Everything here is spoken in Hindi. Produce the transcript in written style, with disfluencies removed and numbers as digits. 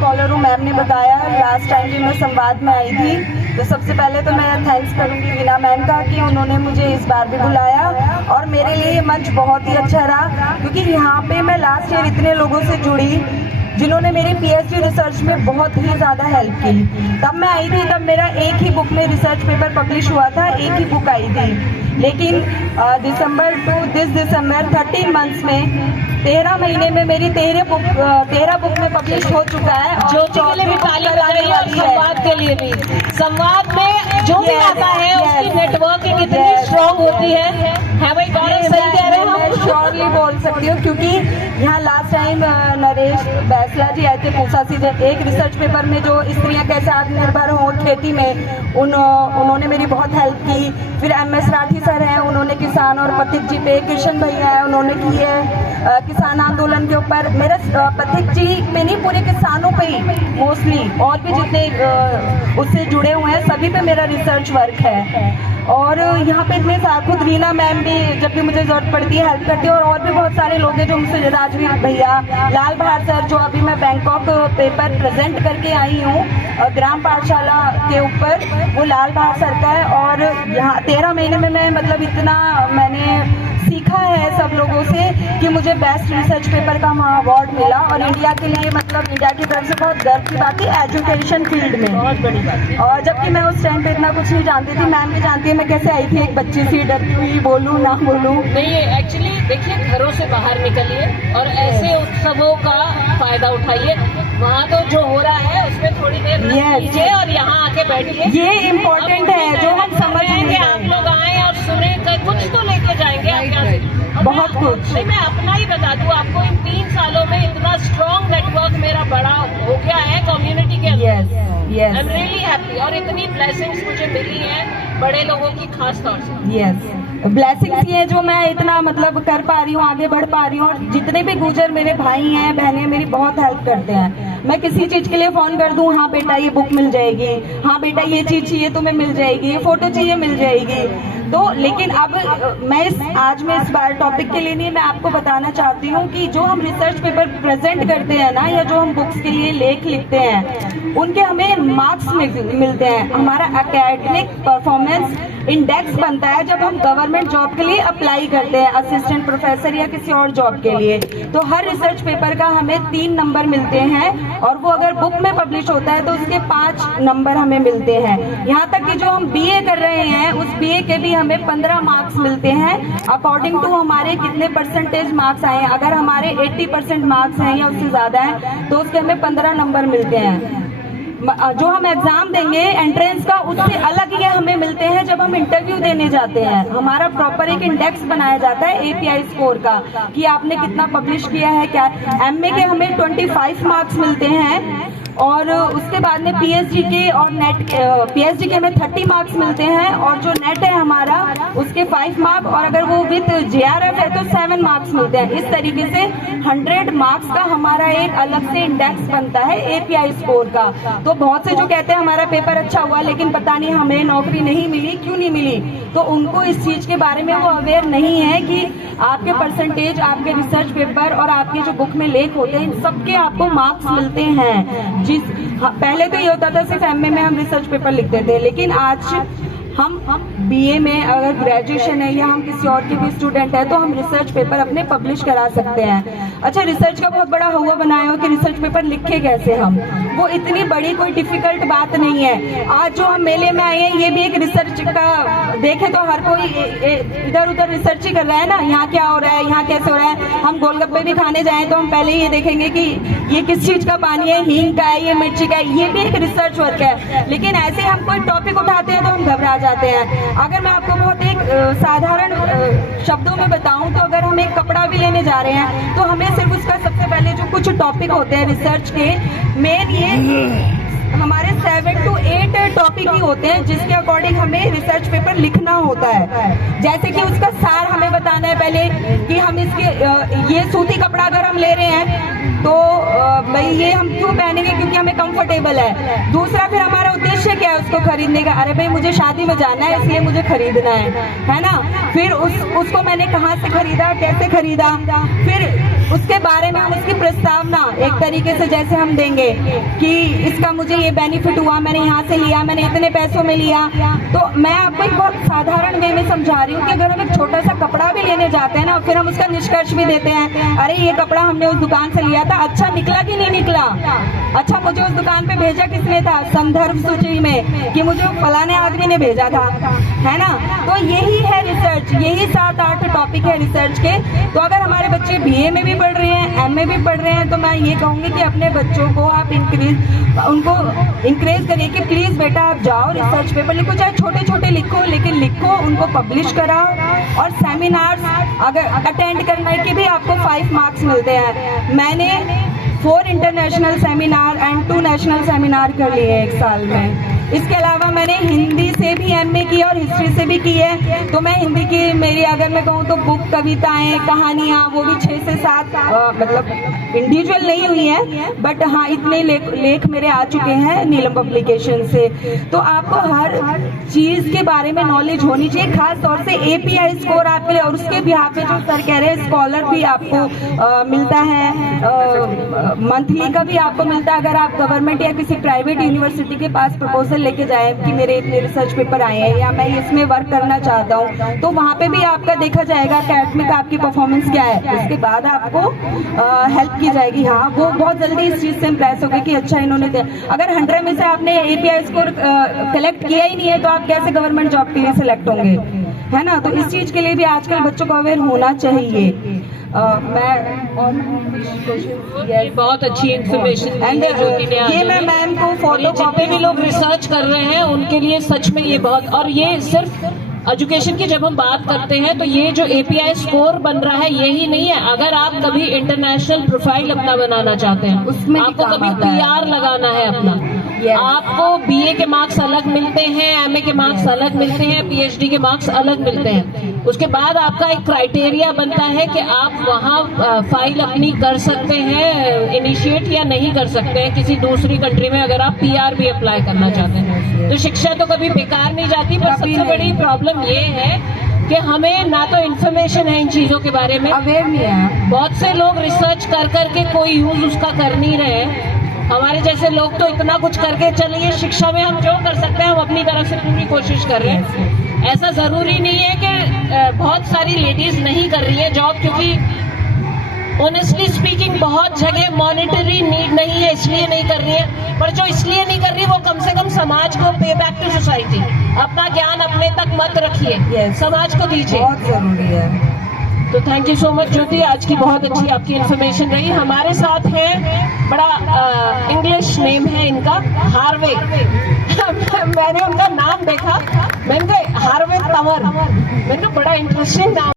स्कॉलर हूँ, मैम ने बताया। लास्ट टाइम भी मैं संवाद में आई थी, तो सबसे पहले तो मैं थैंक्स करूँगी वीना मैम का कि उन्होंने मुझे इस बार भी बुलाया, और मेरे लिए ये मंच बहुत ही अच्छा रहा, क्योंकि यहाँ पे मैं लास्ट ईयर इतने लोगों से जुड़ी जिन्होंने मेरी पीएचडी रिसर्च में बहुत ही ज़्यादा हेल्प की। तब मैं आई थी, तब मेरा एक ही बुक में रिसर्च पेपर पब्लिश हुआ था, एक ही बुक आई थी। लेकिन December two this December 13 months में 13 महीने में मेरी 13 बुक में पब्लिश हो चुका है। और ज्योति के लिए भी ताली बजाइए और संवाद के लिए भी। संवाद में जो भी आता है उसकी नेटवर्किंग इतनी स्ट्रॉन्ग होती है भाई गौरव, सही कह रहे हैं हम। श्योरली बोल सकती हूँ, क्योंकि यहाँ लास्ट टाइम नरेश बैसला जी आए थे पूसा सीजन एक रिसर्च पेपर में, जो स्त्रियाँ कैसे आत्मनिर्भर हों खेती में, उन्होंने मेरी बहुत हेल्प की। फिर MS राठी सर हैं, उन्होंने किसान और पथिक जी पे, कृष्ण भैया है, उन्होंने की है किसान आंदोलन के ऊपर। मेरा पथिक जी पे नहीं, पूरे किसानों पे ही मोस्टली, और भी जितने उससे जुड़े हुए हैं सभी पे मेरा रिसर्च वर्क है। और यहाँ पे इतने खुद रीना मैम भी जब भी मुझे जरूरत पड़ती है हेल्प करती है, और भी बहुत सारे लोग हैं जो मुझसे, राजवीर भैया, लाल बहार सर, जो अभी मैं बैंकॉक पेपर प्रेजेंट करके आई हूँ ग्राम पाठशाला के ऊपर, वो लाल बहार सर का है। और यहाँ 13 महीने में मैं मतलब इतना मैंने सीखा है सब लोगों से कि मुझे बेस्ट रिसर्च पेपर का वहाँ अवार्ड मिला, और इंडिया के लिए मतलब इंडिया की तरफ से बहुत गर्व की बात है एजुकेशन फील्ड में, बहुत बड़ी बात। और जबकि मैं उस टाइम पे इतना कुछ नहीं जानती थी, मैम भी जानती है मैं कैसे आई थी, एक बच्ची सी डरती हुई, बोलूँ ना बोलूँ। नहीं, एक्चुअली देखिए, घरों से बाहर निकलिए और ऐसे उत्सवों का फायदा उठाइए। वहाँ तो जो हो रहा है उसमें थोड़ी देर लीजिए और यहाँ आके बैठिए, ये इम्पोर्टेंट है जो हम समझ कि आप लोग आए और सुने, कुछ तो लेके जाएंगे आप यहाँ से, बहुत कुछ। नहीं, मैं अपना ही बता दूँ आपको, इन 3 सालों में इतना स्ट्रॉन्ग नेटवर्क मेरा बड़ा हो गया है कम्युनिटी के अंदर। आई एम रियली हैप्पी, और इतनी ब्लेसिंग्स मुझे मिली हैं बड़े लोगों की खास तौर से। ब्लेसिंग्स ये जो मैं इतना मतलब कर पा रही हूँ, आगे बढ़ पा रही हूँ, और जितने भी गुजर मेरे भाई हैं बहनें मेरी बहुत हेल्प करते हैं। मैं किसी चीज के लिए फोन कर दूं, हाँ बेटा ये बुक मिल जाएगी, हाँ बेटा ये चीज चाहिए तुम्हें मिल जाएगी, ये फोटो चाहिए मिल जाएगी। तो लेकिन अब मैं आज में इस बार टॉपिक के लिए नहीं, मैं आपको बताना चाहती हूँ कि जो हम रिसर्च पेपर प्रेजेंट करते हैं ना, या जो हम बुक्स के लिए लेख लिखते हैं, उनके हमें मार्क्स मिलते हैं। हमारा एकेडमिक परफॉर्मेंस इंडेक्स बनता है जब हम गवर्नमेंट जॉब के लिए अप्लाई करते हैं, असिस्टेंट प्रोफेसर या किसी और जॉब के लिए। तो हर रिसर्च पेपर का हमें 3 नंबर मिलते हैं, और वो अगर बुक में पब्लिश होता है तो उसके 5 नंबर हमें मिलते हैं। यहाँ तक कि जो हम BA कर रहे हैं, उस BA के भी हमें 15 मार्क्स मिलते हैं अकॉर्डिंग टू हमारे कितने परसेंटेज मार्क्स आए हैं। अगर हमारे 80% मार्क्स हैं या उससे ज्यादा है तो उसके हमें 15 नंबर मिलते हैं। जो हम एग्जाम देंगे एंट्रेंस का, उससे अलग ये हमें मिलते हैं जब हम इंटरव्यू देने जाते हैं। हमारा प्रॉपर एक इंडेक्स बनाया जाता है API स्कोर का, कि आपने कितना पब्लिश किया है क्या। MA के हमें 25 मार्क्स मिलते हैं, और उसके बाद में PhD के और नेट PhD के हमें 30 मार्क्स मिलते हैं, और जो नेट है हमारा उसके 5 मार्क्स, और अगर वो विद JRF है तो 7 मार्क्स मिलते हैं। इस तरीके से 100 मार्क्स का हमारा एक अलग से इंडेक्स बनता है API स्कोर का। तो बहुत से जो कहते हैं हमारा पेपर अच्छा हुआ लेकिन पता नहीं हमें नौकरी नहीं मिली, क्यों नहीं मिली, तो उनको इस चीज के बारे में वो अवेयर नहीं है कि आपके परसेंटेज, आपके रिसर्च पेपर और आपके जो बुक में लेख होते हैं, इन सबके आपको मार्क्स मिलते हैं। पहले तो ये होता था सिर्फ MA में हम रिसर्च पेपर लिखते थे, लेकिन आज हम BA में अगर ग्रेजुएशन है या हम किसी और के भी स्टूडेंट है तो हम रिसर्च पेपर अपने पब्लिश करा सकते हैं। अच्छा, रिसर्च का बहुत बड़ा हुआ बनाया हो कि रिसर्च पेपर लिखे कैसे हम, वो इतनी बड़ी कोई डिफिकल्ट बात नहीं है। आज जो हम मेले में आए हैं ये भी एक रिसर्च का, देखे तो हर कोई इधर उधर रिसर्च ही कर रहा है ना, यहाँ क्या हो रहा है, यहाँ कैसे हो रहा है। हम गोलगप्पे भी खाने जाएं तो हम पहले ये देखेंगे कि ये किस चीज का पानी है, हींग का है, ये मिर्ची का है, ये भी एक रिसर्च वर्क है। लेकिन ऐसे हम कोई टॉपिक उठाते हैं तो हम घबरा जाते हैं। अगर मैं आपको बहुत एक साधारण शब्दों में बताऊं तो अगर हम एक कपड़ा भी लेने जा रहे हैं तो हमें सिर्फ उसका सबसे पहले जो कुछ टॉपिक होते हैं रिसर्च के, मेन ये हमारे 7 to 8 टॉपिक ही होते हैं जिसके अकॉर्डिंग हमें रिसर्च पेपर लिखना होता है। जैसे कि उसका सार हमें बताना है पहले कि हम इसके ये सूती कपड़ा अगर हम ले रहे हैं तो भाई ये हम क्यों पहनेंगे, क्योंकि हमें कंफर्टेबल है। दूसरा फिर हमारा उद्देश्य क्या है उसको खरीदने का, अरे भाई मुझे शादी में जाना है इसलिए मुझे खरीदना है ना। फिर उसको मैंने कहाँ से खरीदा, कैसे खरीदा, फिर उसके बारे में हम उसकी प्रस्तावना एक तरीके से जैसे हम देंगे कि इसका मुझे ये बेनिफिट हुआ, मैंने यहाँ से लिया, मैंने इतने पैसों में लिया। तो मैं आपको एक बहुत साधारण वे में समझा रही हूँ कि अगर हम एक छोटा सा कपड़ा भी लेने जाते हैं ना, फिर हम उसका निष्कर्ष भी देते हैं, अरे ये कपड़ा हमने उस दुकान से लिया था, अच्छा निकला कि नहीं निकला, अच्छा मुझे उस दुकान पे भेजा किसने था, संदर्भ सूची में कि मुझे फलाने आदमी ने भेजा था, है ना। तो यही है रिसर्च, यही 7-8 टॉपिक है रिसर्च के। तो अगर हमारे बच्चे बीए में भी पढ़ रहे हैं, एमए भी पढ़ रहे हैं, तो मैं ये कहूँगी कि अपने बच्चों को आप उनको इंकरेज करिए कि प्लीज बेटा आप जाओ रिसर्च पेपर लिखो, चाहे छोटे छोटे लिखो, लेकिन लिखो, उनको पब्लिश कराओ। और सेमिनार्स अगर अटेंड करने के भी आपको 5 मार्क्स मिलते हैं। मैंने 4 international seminar and 2 national seminar कर लिए एक साल में। इसके अलावा मैंने हिंदी से भी एमए की और हिस्ट्री से भी की है। तो मैं हिंदी की मेरी अगर मैं कहूँ तो बुक, कविताएं, कहानियाँ वो भी 6 से 7 मतलब इंडिविजुअल नहीं हुई है, बट हाँ इतने लेख मेरे आ चुके हैं नीलम पब्लिकेशन से। तो आपको हर चीज के बारे में नॉलेज होनी चाहिए, खास तौर से एपीआई स्कोर आपके लिए। और उसके भी यहाँ पे जो सर कह रहे हैं स्कॉलर भी आपको मिलता है, मंथली का भी आपको मिलता है। अगर आप गवर्नमेंट या किसी प्राइवेट यूनिवर्सिटी के पास प्रपोजल लेके जाए कि मेरे इतने रिसर्च पेपर आए हैं या मैं इसमें वर्क करना चाहता हूँ, तो वहाँ पे भी आपका देखा जाएगा अकेडमिक आपकी परफॉर्मेंस क्या है, उसके बाद आपको हेल्प की जाएगी। हाँ वो बहुत जल्दी इस चीज से इम्प्रेस होगी कि अच्छा इन्होंने अगर 100 में से आपने एपीआई स्कोर कलेक्ट किया ही नहीं है तो आप कैसे गवर्नमेंट जॉब के लिए सिलेक्ट होंगे, है ना। तो इस चीज के लिए भी आजकल बच्चों को अवेयर होना चाहिए। ये बहुत अच्छी इन्फॉर्मेशन ये मैं मैम को फोटो जितने भी लोग रिसर्च कर रहे हैं उनके लिए सच में ये बहुत, और ये सिर्फ एजुकेशन की जब हम बात करते हैं तो ये जो एपीआई स्कोर बन रहा है यही नहीं है। अगर आप कभी इंटरनेशनल प्रोफाइल अपना बनाना चाहते हैं, उसमें आपको कभी पीआर लगाना है अपना, आपको बीए के मार्क्स अलग मिलते हैं, एमए के मार्क्स अलग मिलते हैं, पीएचडी के मार्क्स अलग मिलते हैं। उसके बाद आपका एक क्राइटेरिया बनता है कि आप वहाँ फाइल अपनी कर सकते हैं इनिशिएट या नहीं कर सकते हैं किसी दूसरी कंट्री में, अगर आप पीआर भी अप्लाई करना चाहते हैं। तो शिक्षा तो कभी बेकार नहीं जाती, पर सबसे बड़ी प्रॉब्लम ये है कि हमें ना तो इन्फॉर्मेशन है इन चीजों के बारे में, अवेयर नहीं है। बहुत से लोग रिसर्च कर करके कोई यूज उसका कर नहीं रहे। हमारे जैसे लोग तो इतना कुछ करके चलिए, शिक्षा में हम जो कर सकते हैं हम अपनी तरफ से पूरी कोशिश कर रहे हैं। ऐसा जरूरी नहीं है कि बहुत सारी लेडीज नहीं कर रही है जॉब, क्योंकि ऑनेस्टली स्पीकिंग बहुत जगह मॉनिटरी नीड नहीं है इसलिए नहीं कर रही है, पर जो इसलिए नहीं कर रही वो कम से कम समाज को पे बैक टू सोसाइटी, अपना ज्ञान अपने तक मत रखिए, समाज को दीजिए, बहुत जरूरी है। तो थैंक यू सो मच ज्योति, आज की बहुत अच्छी आपकी इन्फॉर्मेशन रही। हमारे साथ हैं, बड़ा इंग्लिश नेम है इनका, हार्वे मैंने उनका नाम देखा, मैंने कहा हार्वे तंवर, मैंने कहा बड़ा इंटरेस्टिंग नाम।